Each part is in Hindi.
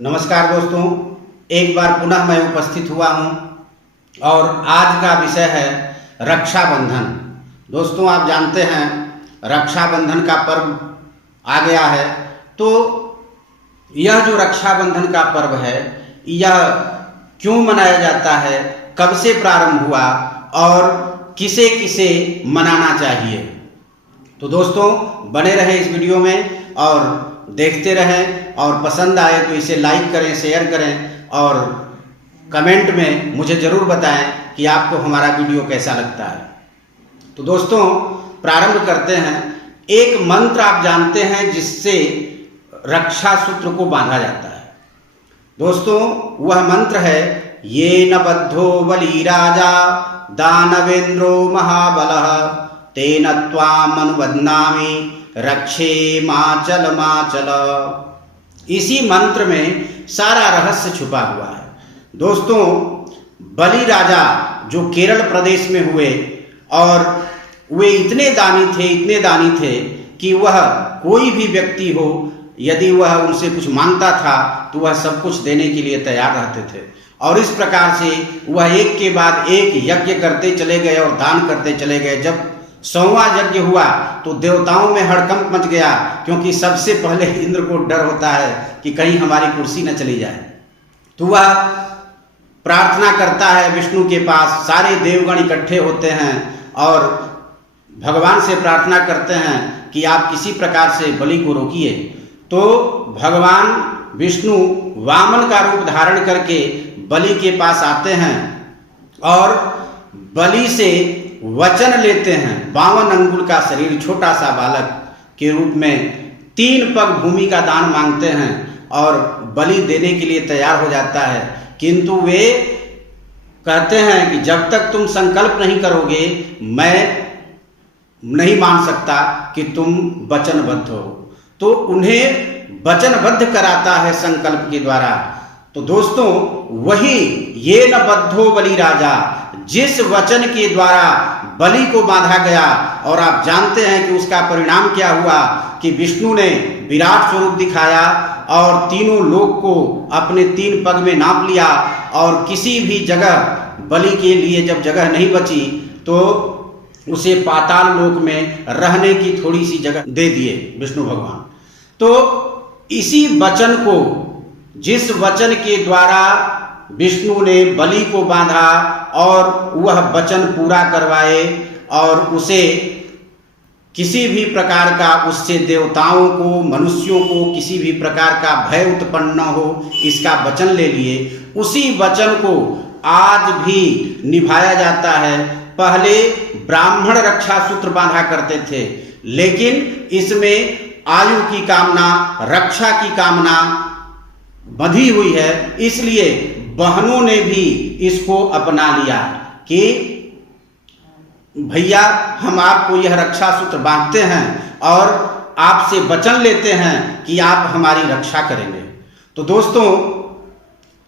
नमस्कार दोस्तों, एक बार पुनः मैं उपस्थित हुआ हूं और आज का विषय है रक्षाबंधन। दोस्तों, आप जानते हैं रक्षाबंधन का पर्व आ गया है। तो यह जो रक्षाबंधन का पर्व है, यह क्यों मनाया जाता है, कब से प्रारंभ हुआ और किसे किसे मनाना चाहिए। तो दोस्तों, बने रहें इस वीडियो में और देखते रहें, और पसंद आए तो इसे लाइक करें, शेयर करें और कमेंट में मुझे ज़रूर बताएं कि आपको हमारा वीडियो कैसा लगता है। तो दोस्तों, प्रारंभ करते हैं। एक मंत्र आप जानते हैं जिससे रक्षा सूत्र को बांधा जाता है। दोस्तों, वह मंत्र है येन बद्धो बली राजा दानवेंद्रो महाबलः तेन त्वाम अनुबध्नामि रक्षे माचल माचल। इसी मंत्र में सारा रहस्य छुपा हुआ है। दोस्तों, बलि राजा जो केरल प्रदेश में हुए, और वे इतने दानी थे कि वह कोई भी व्यक्ति हो, यदि वह उनसे कुछ मांगता था तो वह सब कुछ देने के लिए तैयार रहते थे। और इस प्रकार से वह एक के बाद एक यज्ञ करते चले गए और दान करते चले गए। जब 100वां यज्ञ हुआ तो देवताओं में हड़कंप मच गया, क्योंकि सबसे पहले इंद्र को डर होता है कि कहीं हमारी कुर्सी न चली जाए। तो वह प्रार्थना करता है विष्णु के पास। सारे देवगण इकट्ठे होते हैं और भगवान से प्रार्थना करते हैं कि आप किसी प्रकार से बलि को रोकिए। तो भगवान विष्णु वामन का रूप धारण करके बलि के पास आते हैं और बलि से वचन लेते हैं। 52 अंगुल का शरीर, छोटा सा बालक के रूप में 3 पग भूमि का दान मांगते हैं और बलि देने के लिए तैयार हो जाता है। किंतु वे कहते हैं कि जब तक तुम संकल्प नहीं करोगे, मैं नहीं मान सकता कि तुम वचनबद्ध हो। तो उन्हें वचनबद्ध कराता है संकल्प के द्वारा। तो दोस्तों, वही ये न बद्धो बलि राजा, जिस वचन के द्वारा बलि को बांधा गया। और आप जानते हैं कि उसका परिणाम क्या हुआ कि विष्णु ने विराट स्वरूप दिखाया और तीनों लोक को अपने 3 पग में नाप लिया, और किसी भी जगह बलि के लिए जब जगह नहीं बची तो उसे पाताल लोक में रहने की थोड़ी सी जगह दे दिए विष्णु भगवान। तो इसी वचन को, जिस वचन के द्वारा विष्णु ने बलि को बांधा और वह वचन पूरा करवाए, और उसे किसी भी प्रकार का, उससे देवताओं को, मनुष्यों को किसी भी प्रकार का भय उत्पन्न न हो, इसका वचन ले लिए। उसी वचन को आज भी निभाया जाता है। पहले ब्राह्मण रक्षा सूत्र बांधा करते थे, लेकिन इसमें आयु की कामना, रक्षा की कामना बंधी हुई है। इसलिए बहनों ने भी इसको अपना लिया कि भैया, हम आपको यह रक्षा सूत्र बांधते हैं और आपसे वचन लेते हैं कि आप हमारी रक्षा करेंगे। तो दोस्तों,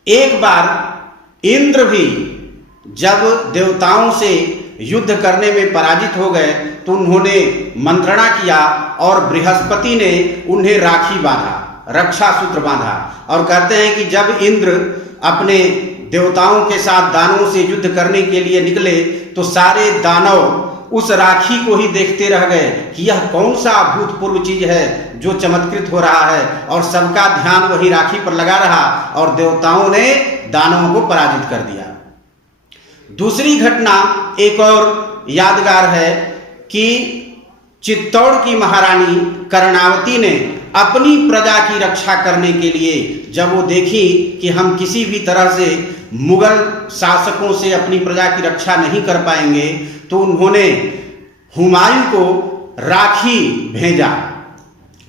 एक बार इंद्र भी जब देवताओं से युद्ध करने में पराजित हो गए तो उन्होंने मंत्रणा किया और बृहस्पति ने उन्हें राखी बांधा, रक्षा सूत्र बांधा। और कहते हैं कि जब इंद्र अपने देवताओं के साथ दानवों से युद्ध करने के लिए निकले तो सारे दानव उस राखी को ही देखते रह गए कि यह कौन सा अभूतपूर्व चीज है जो चमत्कृत हो रहा है, और सबका ध्यान वही राखी पर लगा रहा और देवताओं ने दानवों को पराजित कर दिया। दूसरी घटना एक और यादगार है कि चित्तौड़ की महारानी कर्णावती ने अपनी प्रजा की रक्षा करने के लिए, जब वो देखी कि हम किसी भी तरह से मुगल शासकों से अपनी प्रजा की रक्षा नहीं कर पाएंगे, तो उन्होंने हुमायूं को राखी भेजा।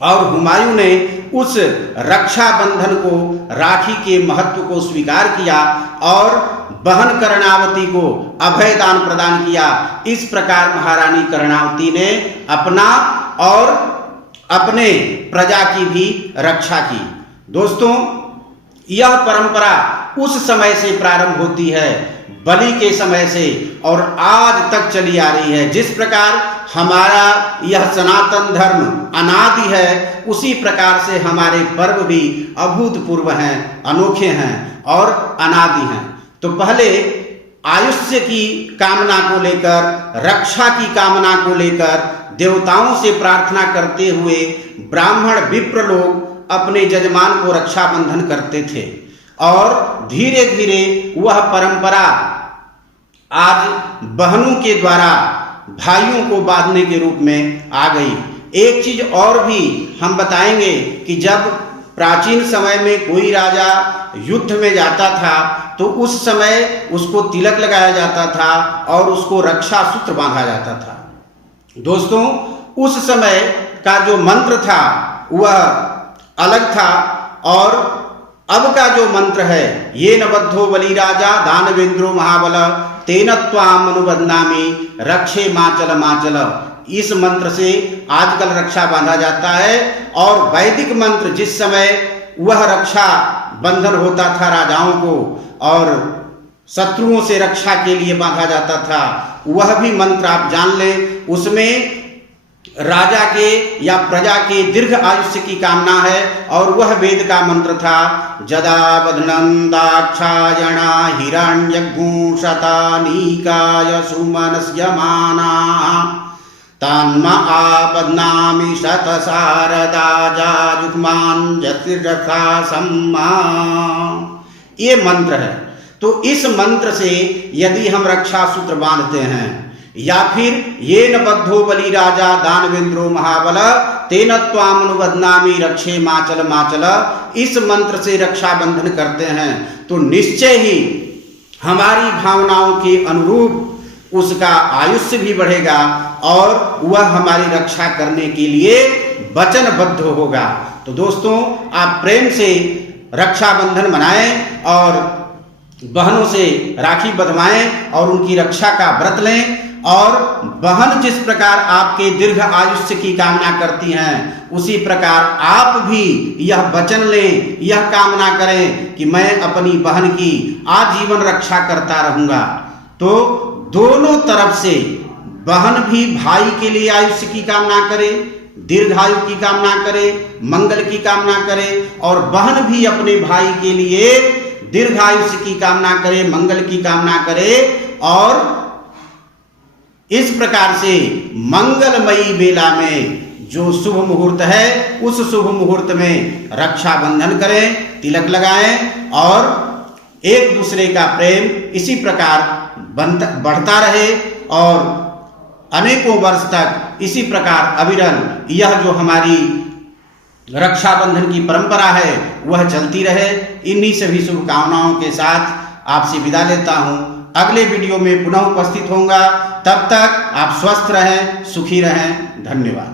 और हुमायूं ने उस रक्षाबंधन को, राखी के महत्व को स्वीकार किया और बहन कर्णावती को अभय दान प्रदान किया। इस प्रकार महारानी कर्णावती ने अपना और अपने प्रजा की भी रक्षा की। दोस्तों, यह परंपरा उस समय से प्रारंभ होती है, बलि के समय से, और आज तक चली आ रही है। जिस प्रकार हमारा यह सनातन धर्म अनादि है, उसी प्रकार से हमारे पर्व भी अभूतपूर्व हैं, अनोखे हैं और अनादि हैं। तो पहले आयुष्य की कामना को लेकर, रक्षा की कामना को लेकर देवताओं से प्रार्थना करते हुए ब्राह्मण विप्र लोग अपने जजमान को रक्षाबंधन करते थे और धीरे धीरे वह परंपरा आज बहनों के द्वारा भाइयों को बांधने के रूप में आ गई। एक चीज और भी हम बताएंगे कि जब प्राचीन समय में कोई राजा युद्ध में जाता था तो उस समय उसको तिलक लगाया जाता था और उसको रक्षा सूत्र बांधा जाता था। दोस्तों, उस समय का जो मंत्र था वह अलग था और अब का जो मंत्र है, ये न बद्धो बलि राजा दानवेंद्रो महाबल तेन त्वाम अनुबदनामी रक्षे माचल माचल, इस मंत्र से आजकल रक्षा बांधा जाता है। और वैदिक मंत्र जिस समय वह रक्षा बंधन होता था राजाओं को और शत्रुओं से रक्षा के लिए बांधा जाता था, वह भी मंत्र आप जान लें। उसमें राजा के या प्रजा के दीर्घ आयुष्य की कामना है और वह वेद का मंत्र था, जदा बध्नन्दाक्षायणा हिरण्यगुंशतानीकाय सुमनस्यमाना तान्म आपद्नामि शतसारदा जाजुग्मान् जतिरथा सम्मा, ये मंत्र है। तो इस मंत्र से यदि हम रक्षा सूत्र बांधते हैं या फिर ये न बद्धो बलि राजा दानवेंद्रो महाबल तेन त्वाम अनुबदनामी रक्षे माचल माचल, इस मंत्र से रक्षा बंधन करते हैं तो निश्चय ही हमारी भावनाओं के अनुरूप उसका आयुष्य भी बढ़ेगा और वह हमारी रक्षा करने के लिए वचनबद्ध होगा। तो दोस्तों, आप प्रेम से रक्षाबंधन मनाएं और बहनों से राखी बंधवाएं और उनकी रक्षा का व्रत लें। और बहन जिस प्रकार आपके दीर्घ आयुष्य की कामना करती हैं, उसी प्रकार आप भी यह वचन लें, यह कामना करें कि मैं अपनी बहन की आजीवन रक्षा करता रहूंगा। तो दोनों तरफ से बहन भी भाई के लिए आयुष्य की कामना करे, दीर्घायु की कामना करे, मंगल की कामना करे, और बहन भी अपने भाई के लिए दीर्घायुष्य की कामना करे, मंगल की कामना करे। और इस प्रकार से मंगलमयी बेला में जो शुभ मुहूर्त है, उस शुभ मुहूर्त में रक्षाबंधन करें, तिलक लगाएं और एक दूसरे का प्रेम इसी प्रकार बढ़ता रहे और अनेकों वर्ष तक इसी प्रकार अविरल यह जो हमारी रक्षाबंधन की परंपरा है वह चलती रहे। इन्हीं सभी शुभकामनाओं के साथ आपसे विदा लेता हूं। अगले वीडियो में पुनः उपस्थित होऊंगा। तब तक आप स्वस्थ रहें, सुखी रहें। धन्यवाद।